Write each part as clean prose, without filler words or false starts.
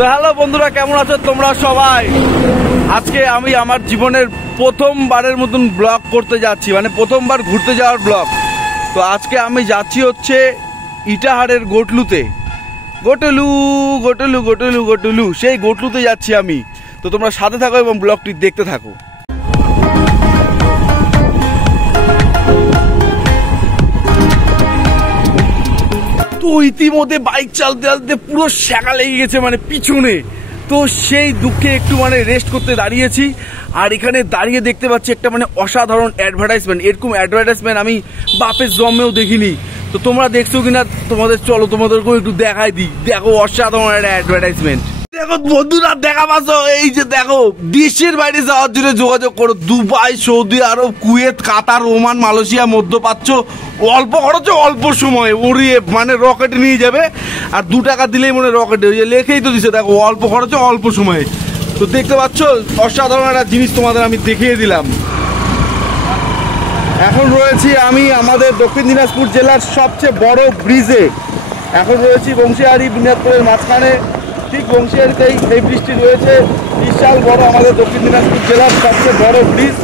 তো হ্যালো বন্ধুরা, কেমন আছো তোমরা সবাই? আজকে আমি আমার জীবনের প্রথমবারের মতন ব্লগ করতে যাচ্ছি, মানে প্রথমবার ঘুরতে যাওয়ার ব্লগ। তো আজকে আমি যাচ্ছি হচ্ছে ইটাহারের গোটলুতে। গোটলু গোটলু গোটলু গোটলু সেই গোটলুতে যাচ্ছি আমি। তো তোমরা সাথে থাকো এবং ব্লগটি দেখতে থাকো। তো ইতিমধ্যে বাইক চালতে চালতে পুরো শ্যাকা লেগে গেছে, মানে পিছনে। তো সেই দুঃখে একটু মানে রেস্ট করতে দাঁড়িয়েছি। আর এখানে দাঁড়িয়ে দেখতে পাচ্ছি একটা মানে অসাধারণ অ্যাডভার্টাইজমেন্ট। এরকম অ্যাডভার্টাইজমেন্ট আমি বাপের জন্মেও দেখিনি। তো তোমরা দেখছো কিনা তোমাদের চলো তোমাদেরকেও একটু দেখাই দিই। দেখো অসাধারণ একটা অ্যাডভার্টাইজমেন্ট। দেখো বন্ধুরা, দেখা পাচ্ছ এই যে দেখো, দেশের বাইরে যাওয়ার জন্য যোগাযোগ করো। দুবাই, সৌদি আরব, কুয়েত, কাতার, ওমান, মালয়েশিয়া, মধ্যপ্রাচ্য, অল্প খরচে অল্প সময়ে উড়িয়ে মানে রকেটে নিয়ে যাবে। আর 2 টাকা দিলেই মনে রকেটে লেখেই তো দিছে, দেখো অল্প খরচে অল্প সময়ে। তো দেখতে পাচ্ছ অসাধারণ একটা জিনিস তোমাদের আমি দেখিয়ে দিলাম। এখন রয়েছি আমি আমাদের দক্ষিণ দিনাজপুর জেলার সবচেয়ে বড় ব্রিজে। এখন রয়েছি বংশীহারি বুনিয়াদপুরের মাঝখানে। ঠিক বংশীহারিতেই এই ব্রিজটি রয়েছে, বিশাল বড় আমাদের দক্ষিণ দিনাজপুর জেলার সবচেয়ে বড় ব্রিজ।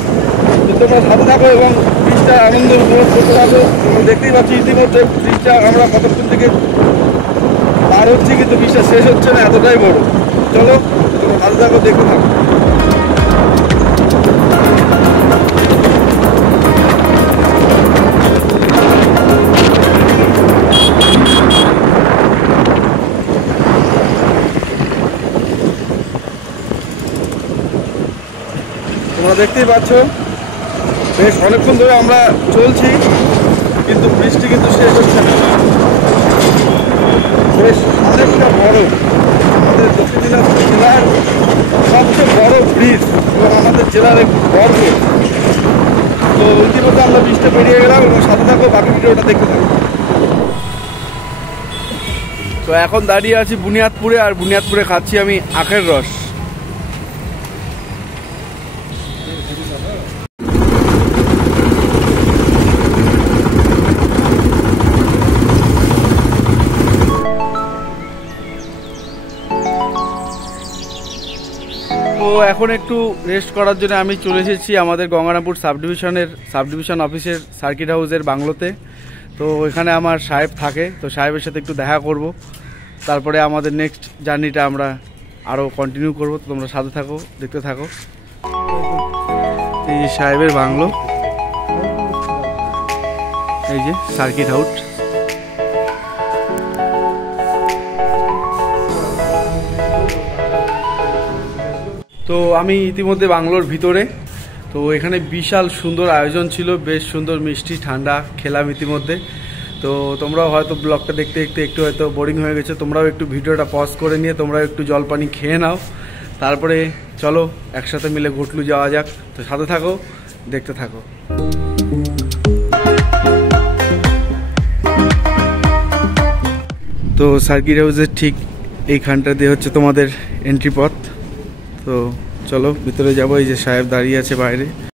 তো তোমরা সাথে থাকো এবং ব্রিজটা আনন্দ উপভোগ করতে থাকো। দেখতেই পাচ্ছি ইতিমধ্যে ব্রিজটা আমরা কতক্ষণ থেকে পার হচ্ছি, কিন্তু ব্রিজটা শেষ হচ্ছে না, এতটাই বড়। চলো তোমরা সাথে থাকো, দেখতে থাকো। তোমরা দেখতেই পাচ্ছ বেশ অনেকক্ষণ ধরে আমরা চলছি, কিন্তু বৃষ্টি কিন্তু শেষ হচ্ছে না। বেশ অনেকটা বড় আমাদের দক্ষিণ দিনাজপুর জেলার সবচেয়ে বড় ব্রিজ এবং আমাদের জেলার এক গর্ব। তো ইতিমধ্যে আমরা ব্রিজটা পেরিয়ে গেলাম এবং সাথে থাকো, বাকি ভিডিওটা দেখতে থাকো। তো এখন দাঁড়িয়ে আছি বুনিয়াদপুরে, আর বুনিয়াদপুরে খাচ্ছি আমি আখের রস। তো এখন একটু রেস্ট করার জন্য আমি চলে এসেছি আমাদের গঙ্গারামপুর সাবডিভিশন অফিসের সার্কিট হাউসের বাংলোতে। তো এখানে আমার সাহেব থাকে, তো সাহেবের সাথে একটু দেখা করব। তারপরে আমাদের নেক্সট জার্নিটা আমরা আরও কন্টিনিউ করব। তো তোমরা সাথে থাকো, দেখতে থাকো। এই যে সাহেবের বাংলো, এই যে সার্কিট হাউস। তো আমি ইতিমধ্যে বাংলোর ভিতরে। তো এখানে বিশাল সুন্দর আয়োজন ছিল, বেশ সুন্দর মিষ্টি ঠান্ডা খেলাম ইতিমধ্যে। তো তোমরাও হয়তো ব্লগটা দেখতে দেখতে একটু হয়তো বোরিং হয়ে গেছে, তোমরাও একটু ভিডিওটা পজ করে নিয়ে তোমরাও একটু জলপানি খেয়ে নাও। তারপরে চলো একসাথে মিলে গোটলু যাওয়া যাক। তো সাথে থাকো, দেখতে থাকো। তো সার্কিট হাউসের ঠিক এইখানটা দিয়ে হচ্ছে তোমাদের এন্ট্রি পথ। তো চলো ভিতরে যাবো। এই যে সাহেব দাঁড়িয়ে আছে বাইরে।